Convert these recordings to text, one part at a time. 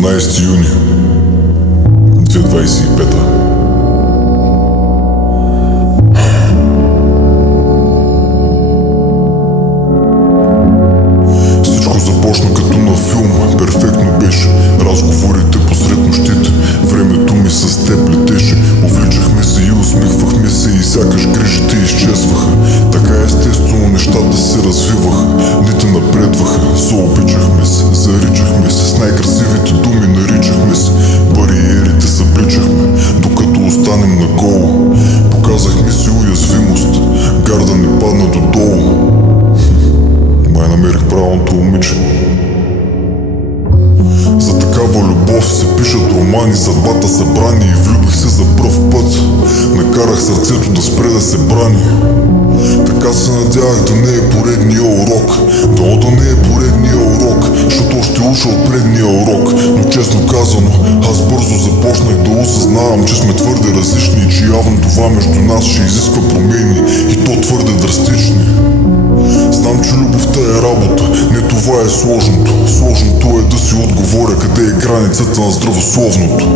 18 юни 2025. Всичко започна като на филм, перфектно беше. Разговорите посред нощите, времето ми с теб летеше. Увличахме се и усмихвахме се и сякаш грижите изчезваха. Така естествено нещата се развиваха, дните напредваха. Заобичахме се, заричахме се, с най-красивите думи наричахме се. Бариерите събличахме, докато останем наголо. Показахме си уязвимост, гарда не падна додолу. Май намерих правилното момиче. За такава любов се пишат романи, съдбата събрани и влюбих се за пръв път. Накарах сърцето да спре да се брани. Така се надявах да не е поредния урок. Дано да не е поредния урок, защото още уша от предния урок. Но честно казано, аз бързо започнах да осъзнавам, че сме твърде различни и че явно това между нас ще изисква промени, и то твърде драстични. Знам, че любовта е работа, не това е сложното. Сложното е да си отговоря къде е границата на здравословното.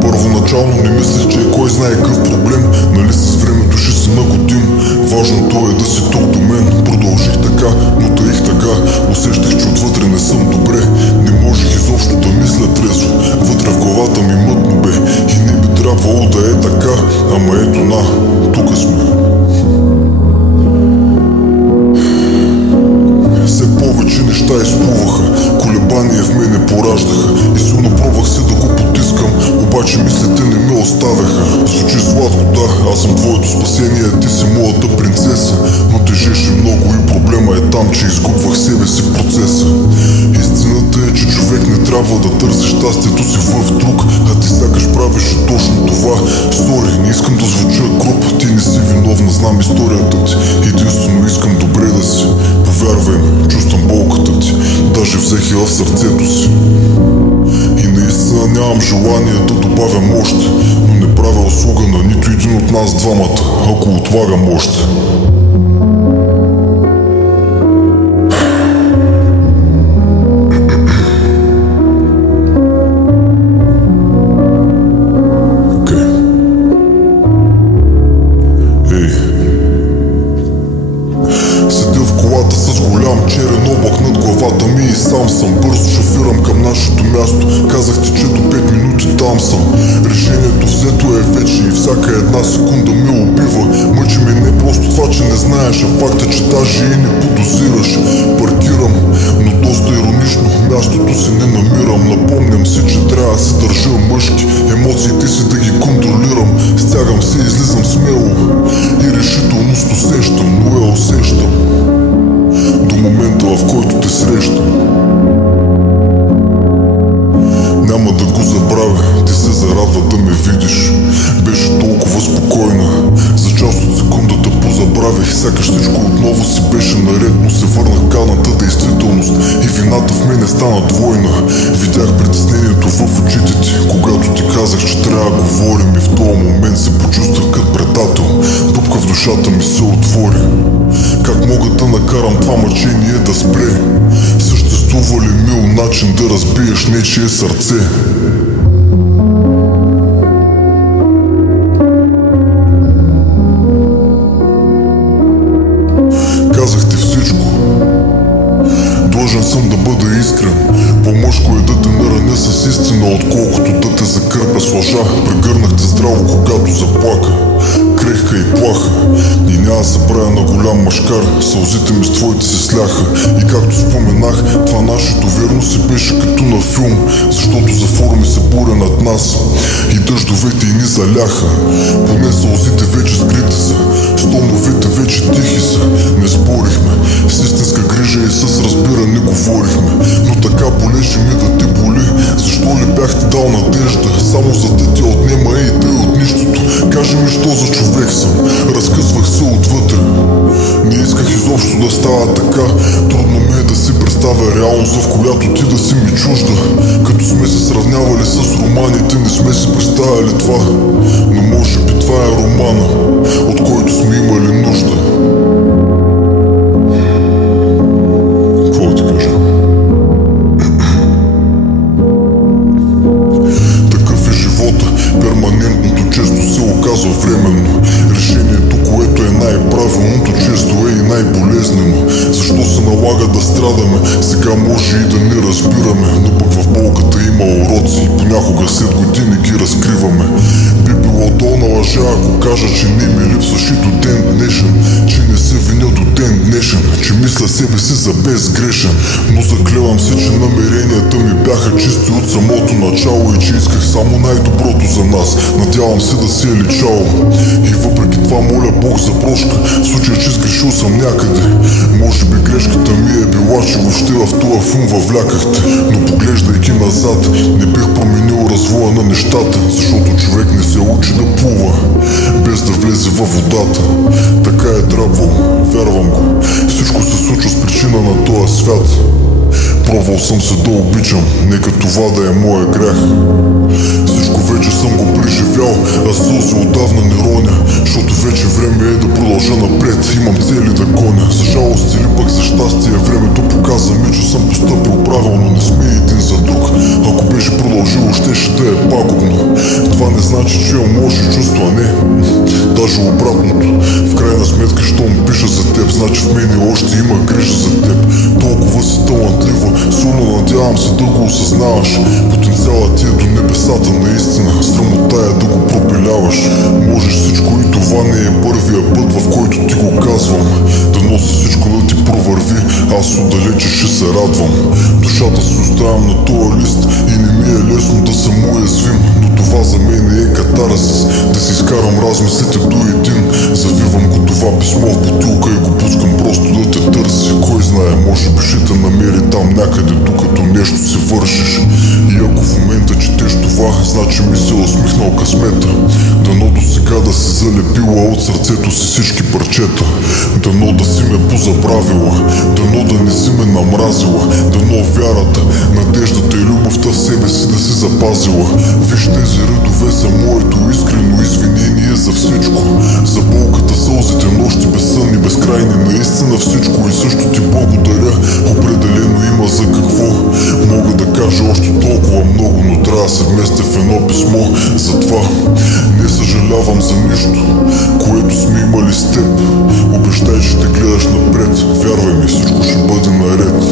Първоначално не мислех, че е кой знае какъв проблем, нали с времето ще се нагодим. Важното е да си тук до мен. Продължих така, но таих така. Усещах, че отвътре не съм добре. Не можех изобщо да мисля трезво. Вътре в главата ми мътно бе и не би трябвало да е така. Ама ето на, тука сме. Все повече неща изплуваха, колебания в мене пораждаха и силно пробвах се да го потискам, обаче мислите не ме оставяха. Звучи сладко, да, аз съм твоето спасение, ти си моята принцеса, но тежеше много и проблема е там, че изгубвах себе си в процеса. Истината е, че човек не трябва да търси щастието си в друг, а ти сякаш правиш точно това. Сори, не искам да звуча груб, ти не си виновна, знам историята ти. Единствено искам добре да си. Повярвай ми, чувствам болката ти, даже взех я в сърцето си. И наистина нямам желание да добавям още, но не правя услуга на нито един от нас двамата, ако отлагам още. Черен облак над главата ми и сам съм. Бързо шофирам към нашето място. Казахте, че до 5 минути там съм. Решението взето е вече и всяка една секунда ме убива. Мъчи ме не просто това, че не знаеш, а факта, че даже и не подозираш. Паркирам, но доста иронично, мястото си не намирам. Напомням си, че трябва да се държа мъжки, емоциите си да ги контролирам. Стягам се, излизам смело и решителност усещам, но я усещам до момента, в който те срещам. Няма да го забравя, ти се зарадва да ме видиш. Беше толкова спокойна, за част от секундата позабравих. Сякаш всичко отново си беше наред, но се върнах в гадната действителност и вината в мене стана двойна. Видях притеснението в очите ти, когато ти казах, че трябва да говорим, и в този момент се почувствах като предател. Дупка в душата ми се отвори. Как мога да накарам това мъчение да спре? Съществува ли мил начин да разбиеш нечие сърце? Казахте всичко. Длъжен съм да бъда искрен. По-мъжко е да те нараня с истина, отколкото да те закърпя с лъжа. Прегърнах те здраво, когато заплака, крехка и плаха, и няма да се правя на голям мъжкар. Сълзите ми с твоите се сляха и както споменах, това нашето верно си беше като на филм, защото зафора се буря над нас и дъждовете и ни заляха. Поне сълзите вече скрити са, стомновете вече тихи са. Не спорихме, с истинска грижа и с разбиране говорихме, но така болеше ми да те боли. Защо ли бях ти дал надежда, само за да ти отнема и те от нищото? Кажи ми, що за човек съм? Разкъсвах се отвътре. Не исках изобщо да става така. Трудно ми е да си представя реалност, в която ти да си ми чужда. Като сме се сравнявали с романите, не сме си представяли това. Но може би това е романа, от който сме имали нужда. Какво да ти кажа? болезнено. Защо се налага да страдаме? Сега може и да не разбираме, но пък в болката има уроци и понякога след години ги разкриваме. Би било долна лъжа, ако кажа, че не ми липсваш и до ден днешен, че не се виня до ден днешен, че мисля себе си за безгрешен. Но заклевам се, че намеренията ми бяха чисти от самото начало и че исках само най-доброто за нас. Надявам се да си е личало и въпреки това моля Бог за прошка, в случай, че сгрешил съм някъде. Може би грешката ми е била, че въобще в това филм въвлякахте, но поглеждайки назад не бих променил развоя на нещата, защото човек не се учи да плува без да влезе във водата. Така е трябвало, вярвам го. Всичко се случва с причина на този свят. Пробвал съм се да обичам, нека това да е моя грях. Всичко вече съм го преживял, а сълзи отдавна не роня, защото вече време е да продължа напред. Имам цели да гоня, за жалост или пък за щастие времето показа ми, че съм постъпил правилно. Не сме един за друг, ако беше продължило, щеше да е пагубно. Това не значи, че имам лоши чувства, не, даже обратното. В крайна сметка, щом пиша за теб, значи в мене още има грижа за теб. Толкова си талантлива, силно надявам се да го осъзнаваш. Потенциалът ти е до небесата наистина, срамота е да го пропиляваш. Можеш всичко и това не е първия път, в който ти го казвам. Да носи всичко да ти провърви, аз отдалече ще се радвам. Душата си оставям на този лист и не ми е лесно да съм уязвим, но това за мен е катарсис, да си изкарам размислите до един. Завивам го това писмо в бутилка и го пускам просто да те търси. Кой знае, може би ще те намери там някъде, докато нещо си вършиш. И ако в момента четеш това, значи ми се усмихнал късмета. Дано до сега да си залепила от сърцето си всички парчета. Дано да си ме позабравила, дано да не си ме намразила. Дано вярата, надеждата и любовта в себе си да си запазила. Виж, тези редове са моето искрено извинение за всичко. За болката, сълзите, нощи без сън и безкрайни, наистина всичко. И също ти благодаря, определено има за какво. Мога да кажа още толкова много, но трябва да се вместя в едно писмо. Затова не съжалявам за нищо, което сме имали с теб. Обещай, че ще гледаш напред, вярвай ми, всичко ще бъде наред.